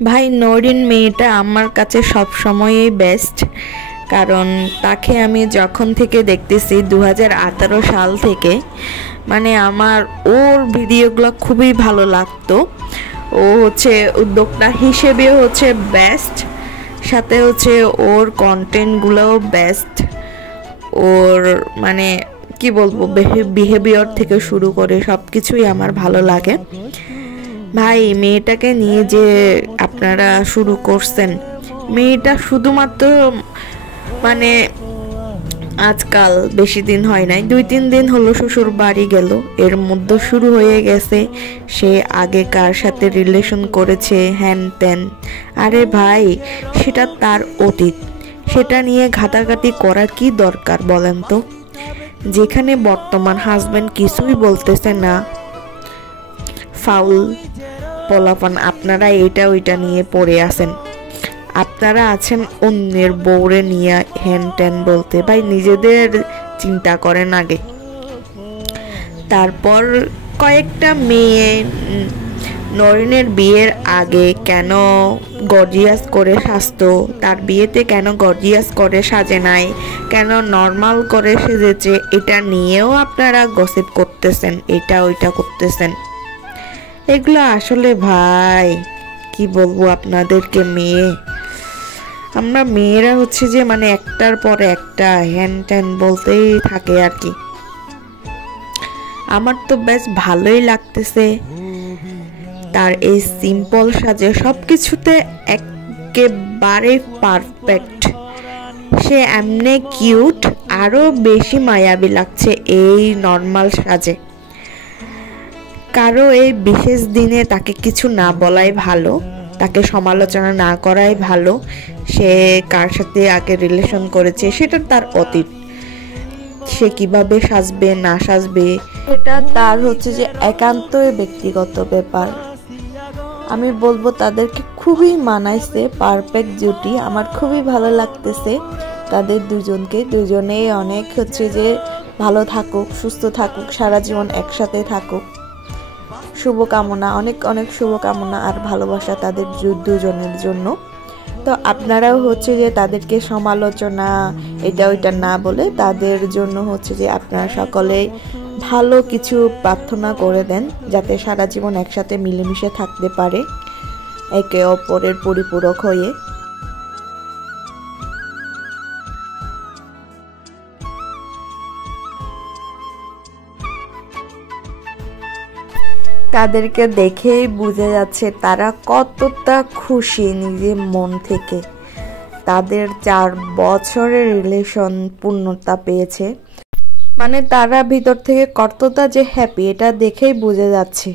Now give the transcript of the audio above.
ভাই নরিন মেয়েটা আমার কাছে সব সময়ই বেস্ট, কারণ তাকে আমি যখন থেকে দেখতেছি 2018 সাল থেকে, মানে আমার ওর ভিডিওগুলো খুবই ভালো লাগতো। ও হচ্ছে উদ্যোক্তা হিসেবেও হচ্ছে বেস্ট, সাথে হচ্ছে ওর কন্টেন্টগুলোও বেস্ট। ওর মানে কি বলবো, বিহেভিয়ার থেকে শুরু করে সব কিছুই আমার ভালো লাগে। ভাই মেয়েটাকে নিয়ে যে আপনারা শুরু করছেন, মেয়েটা শুধুমাত্র মানে আজকাল বেশি দিন হয় নাই, 2-3 দিন হলো শ্বশুর বাড়ি গেল, এর মধ্যে শুরু হয়ে গেছে সে আগে কার সাথে রিলেশন করেছে হ্যান ত্যান। আরে ভাই সেটা তার অতীত, সেটা নিয়ে ঘাটাঘাটি করার কি দরকার বলেন তো? যেখানে বর্তমান হাজবেন্ড কিছুই বলতেছে না, ফাউল পোলাপান, আপনারা এটা ওইটা নিয়ে পড়ে আছেন। আপনারা আছেন অন্যের বউরে নিয়ে হ্যান ত্যান বলতে। ভাই নিজেদের চিন্তা করেন আগে। তারপর কয়েকটা মেয়ে নরিনের বিয়ের আগে কেন গর্জিয়াস করে সাজতো, তার বিয়েতে কেন গর্জিয়াস করে সাজে নাই, কেন নর্মাল করে সেজেছে, এটা নিয়েও আপনারা গসিপ করতেছেন, এটা ওইটা করতেছেন। এগুলো আসলে ভাই কি বলবো আপনাদেরকে, আমরা মেয়েরা হচ্ছে যে মানে একটার পর একটা হ্যান ত্যান বলতেই থাকে আর কি। আমার তো বেশ ভালোই লাগতেছে তার এই সিম্পল সাজে, সবকিছুতে একেবারে পারফেক্ট। সে এমনি কিউট, আরো বেশি মায়াবী লাগছে এই নর্মাল সাজে। কারো এই বিশেষ দিনে তাকে কিছু না বলাই ভালো, তাকে সমালোচনা না করাই ভালো। সে কার সাথে আগে রিলেশন করেছে সেটা তার অতীত, সে কিভাবে সাজবে না সাজবে এটা তার হচ্ছে যে একান্তই ব্যক্তিগত ব্যাপার। আমি বলবো তাদেরকে খুবই মানাইছে, পারফেক্ট জুটি। আমার খুবই ভালো লাগতেছে তাদের দুজনকে, দুজনেই অনেক হচ্ছে যে ভালো থাকুক, সুস্থ থাকুক, সারা জীবন একসাথে থাকুক। শুভকামনা, অনেক অনেক শুভকামনা আর ভালোবাসা তাদের দুজনের জন্য। তো আপনারাও হচ্ছে যে তাদেরকে সমালোচনা এটা ওইটা না বলে তাদের জন্য হচ্ছে যে আপনারা সকলে ভালো কিছু প্রার্থনা করে দেন, যাতে সারা জীবন একসাথে মিলেমিশে থাকতে পারে একে অপরের পরিপূরক হয়ে। তাদেরকে দেখেই বোঝা যাচ্ছে তারা কতটা খুশি নিজের মন থেকে। তাদের 4 বছরের রিলেশন পূর্ণতা পেয়েছে, মানে তারা ভিতর থেকে কতটা যে হ্যাপি এটা দেখেই বোঝা যাচ্ছে।